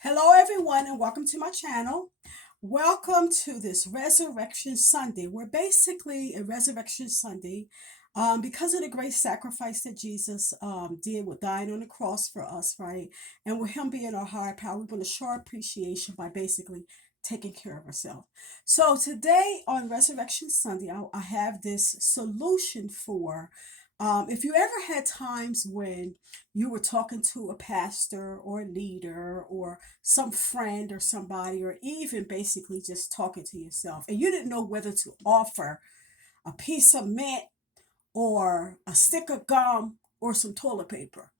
Hello, everyone, and welcome to my channel. Welcome to this Resurrection Sunday. We're basically a Resurrection Sunday because of the great sacrifice that Jesus did with dying on the cross for us, right? And with Him being our higher power, we want to show our appreciation by basically taking care of ourselves. So, today on Resurrection Sunday, I have this solution for if you ever had times when you were talking to a pastor or a leader or some friend or somebody, or even basically just talking to yourself, and you didn't know whether to offer a piece of mint or a stick of gum or some toilet paper.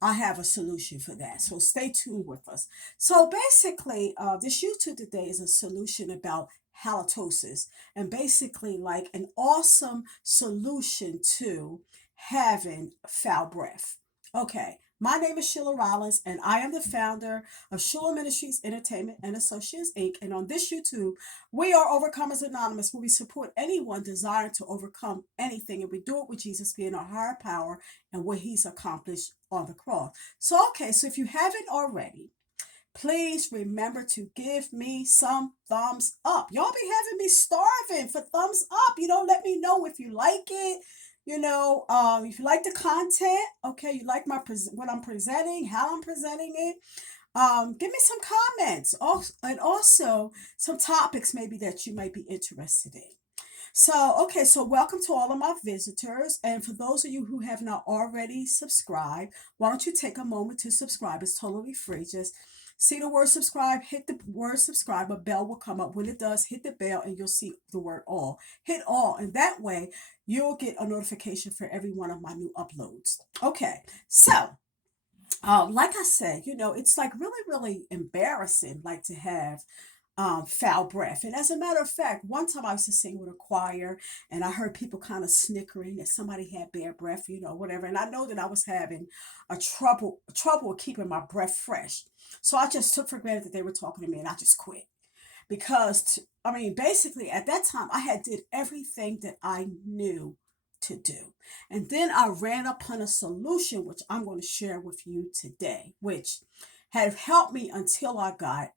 I have a solution for that. So stay tuned with us. So basically, this YouTube today is a solution about halitosis and basically like an awesome solution to having foul breath. Okay, my name is Sheila Rollins, and I am the founder of H.U.L.A Ministries Entertainment and Associates Inc. And on this YouTube, we are Overcomers Anonymous, where we support anyone desiring to overcome anything, and we do it with Jesus being our higher power and what He's accomplished on the cross. So, okay, so if you haven't already, please remember to give me some thumbs up. Y'all be having me starving for thumbs up. Let me know if you like it. If you like the content, okay, you like what I'm presenting, how I'm presenting it. Give me some comments, also, and also some topics maybe that you might be interested in. So, okay, so welcome to all of my visitors. And for those of you who have not already subscribed, why don't you take a moment to subscribe? It's totally free. Just see the word subscribe, hit the word subscribe, a bell will come up. When it does, hit the bell and you'll see the word all. Hit all, and that way you'll get a notification for every one of my new uploads. Okay, so like I said, it's like really, really embarrassing, like to have foul breath. And as a matter of fact, one time I used to sing with a choir, and I heard people kind of snickering that somebody had bad breath, whatever. And I know that I was having a trouble keeping my breath fresh. So I just took for granted that they were talking to me, and I just quit because I mean, basically at that time I had did everything that I knew to do. And then I ran upon a solution which I'm going to share with you today, which have helped me until I got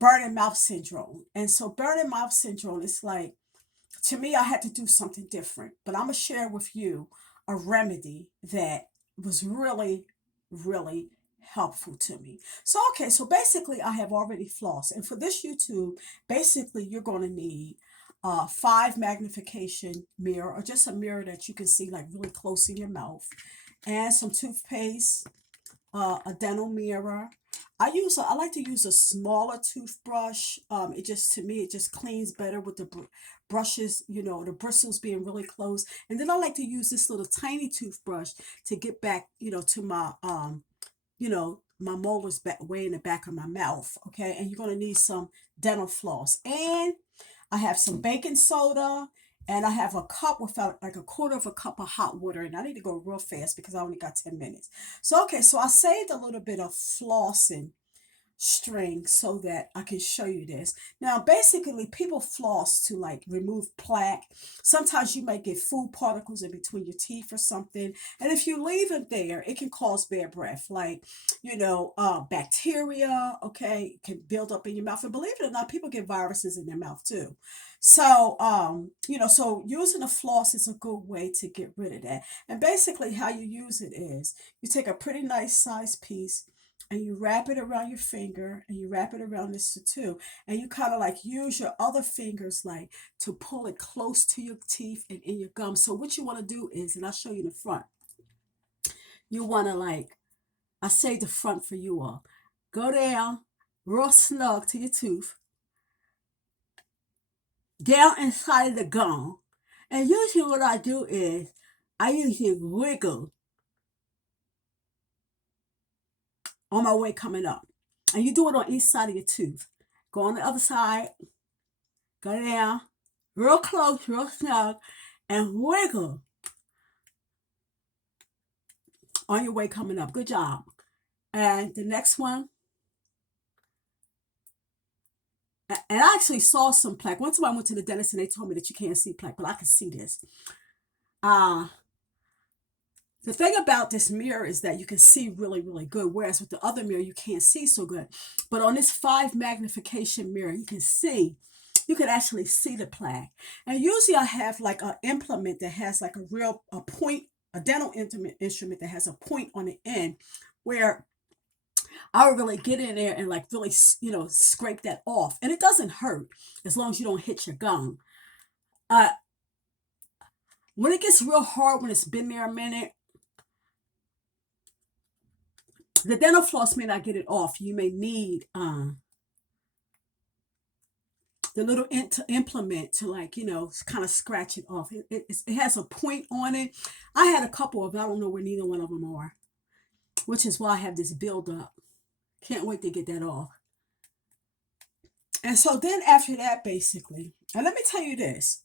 burning mouth syndrome. And so burning mouth syndrome is like, to me, I had to do something different. But I'm gonna share with you a remedy that was really, really helpful to me. So okay, so basically I have already flossed. And for this YouTube, basically you're gonna need a 5 magnification mirror, or just a mirror that you can see like really close in your mouth, and some toothpaste, a dental mirror. I like to use a smaller toothbrush. It just, to me, it just cleans better with the brushes, the bristles being really close. And then I like to use this little tiny toothbrush to get back, to my molars back way in the back of my mouth. Okay, and you're gonna need some dental floss, and I have some baking soda, and I have a cup with like a quarter of a cup of hot water. And I need to go real fast because I only got 10 minutes. So, okay, so I saved a little bit of flossing string so that I can show you this. Now, basically, people floss to like remove plaque. Sometimes you might get food particles in between your teeth or something. And if you leave it there, it can cause bad breath, like, bacteria, okay, can build up in your mouth. And believe it or not, people get viruses in their mouth too. So, so using a floss is a good way to get rid of that. And basically, how you use it is you take a pretty nice size piece and you wrap it around your finger, and you wrap it around this too, and you kind of like use your other fingers like to pull it close to your teeth and in your gums. So what you want to do is, and I'll show you the front, you want to like, I say the front for you all, go down real snug to your tooth, down inside of the gum. And usually what I do is I usually wiggle on my way coming up, and you do it on each side of your tooth. Go on the other side, go down, real close, real snug, and wiggle on your way coming up. Good job. And the next one, and I actually saw some plaque. One time I went to the dentist and they told me that you can't see plaque, but I can see this. Uh, The thing about this mirror is that you can see really, really good, whereas with the other mirror, you can't see so good. But on this 5 magnification mirror, you can actually see the plaque. And usually I have like an implement that has like a point, a dental instrument that has a point on the end where I would really get in there and like really, scrape that off. And it doesn't hurt as long as you don't hit your gum. Uh, when it gets real hard, when it's been there a minute, the dental floss may not get it off. You may need the little implement to, like, kind of scratch it off. It has a point on it. I had a couple of them. I don't know where neither one of them are, which is why I have this build up. Can't wait to get that off. And so then after that, basically, and let me tell you this.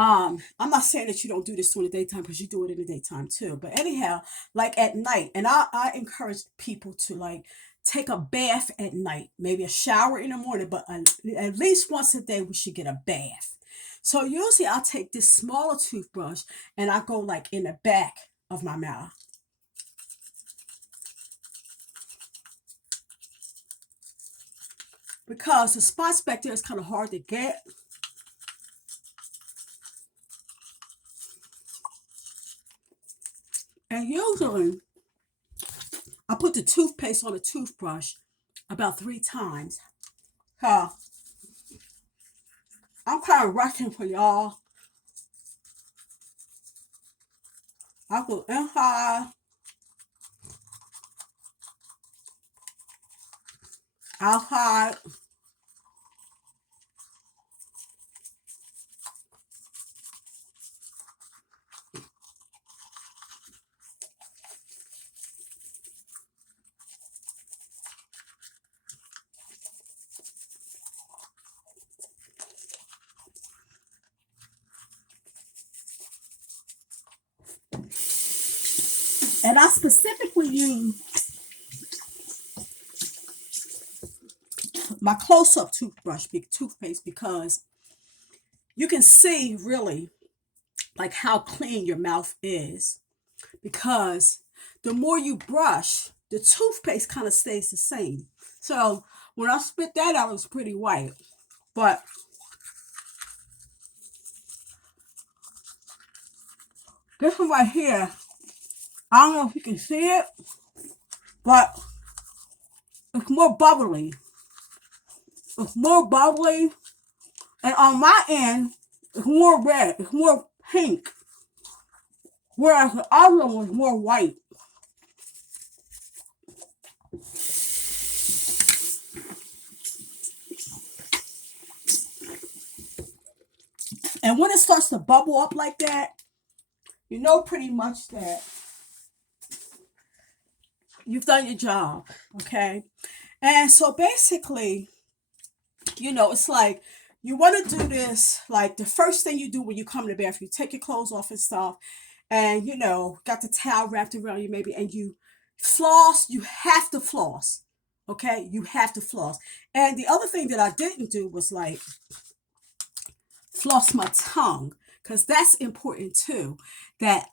I'm not saying that you don't do this during the daytime, because you do it in the daytime too. But anyhow, like at night, and I encourage people to like take a bath at night, maybe a shower in the morning, but at least once a day we should get a bath. So usually I'll take this smaller toothbrush and I go like in the back of my mouth. Because the spots back there is kind of hard to get. And usually I put the toothpaste on the toothbrush about 3 times. So I'm kind of rushing for y'all. I go inside, outside. And I specifically use my close-up toothpaste, because you can see really like how clean your mouth is. Because the more you brush, the toothpaste kind of stays the same. So when I spit that out, it was pretty white. But this one right here, I don't know if you can see it, but it's more bubbly. It's more bubbly. And on my end, it's more red. It's more pink. Whereas the other one was more white. And when it starts to bubble up like that, you know pretty much that you've done your job. Okay? And so basically, it's like you want to do this like the first thing you do when you come to the bathroom. You take your clothes off and stuff, and got the towel wrapped around you maybe, and you floss. You have to floss. Okay? You have to floss. And the other thing that I didn't do was like floss my tongue, because that's important too. That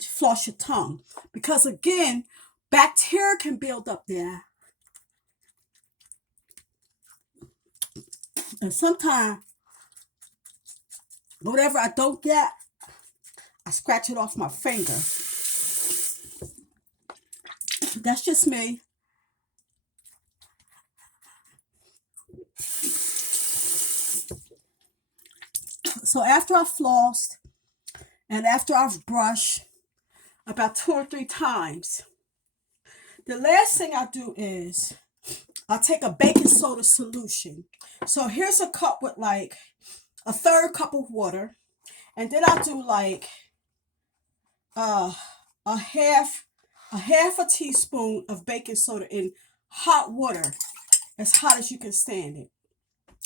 floss your tongue, because again, bacteria can build up there, and sometimes whatever I don't get, I scratch it off my finger. That's just me. So after I've flossed and after I've brushed about 2 or 3 times, the last thing I do is I'll take a baking soda solution. So here's a cup with like a third cup of water, and then I'll do like uh, a half a teaspoon of baking soda in hot water, as hot as you can stand it.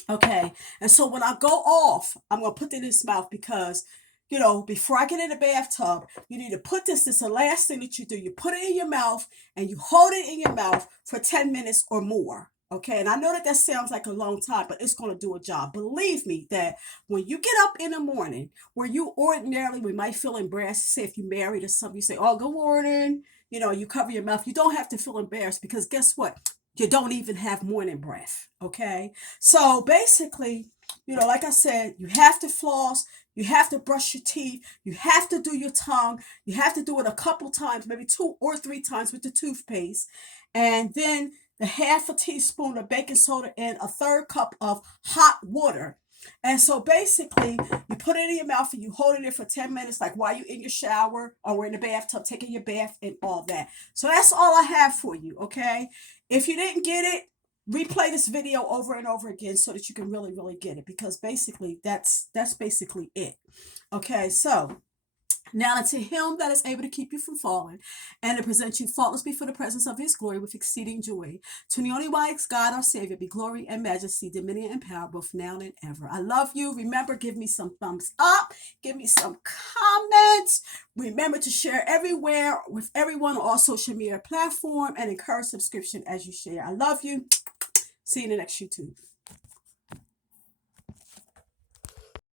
Okay. And so when I go off, I'm going to put it in his mouth, because, before I get in the bathtub, you need to put this. This is the last thing that you do. You put it in your mouth and you hold it in your mouth for 10 minutes or more. Okay, and I know that that sounds like a long time, but it's going to do a job. Believe me that when you get up in the morning, where you ordinarily we might feel embarrassed, say if you're married or something, you say, "Oh, good morning," you cover your mouth. You don't have to feel embarrassed because guess what? You don't even have morning breath. Okay, so basically, like I said, you have to floss, you have to brush your teeth, you have to do your tongue, you have to do it a couple times, maybe 2 or 3 times with the toothpaste, and then the half a teaspoon of baking soda and a third cup of hot water. And so basically, you put it in your mouth and you hold it in for 10 minutes, like while you're in your shower or in the bathtub, taking your bath and all that. So that's all I have for you, okay? If you didn't get it, replay this video over and over again so that you can really, really get it because basically that's basically it. Okay, so now unto him that is able to keep you from falling and to present you faultless before the presence of his glory with exceeding joy. To the only wise God, our Savior, be glory and majesty, dominion and power, both now and ever. I love you. Remember, give me some thumbs up. Give me some comments. Remember to share everywhere with everyone on all social media platform and encourage subscription as you share. I love you. See you in the next YouTube.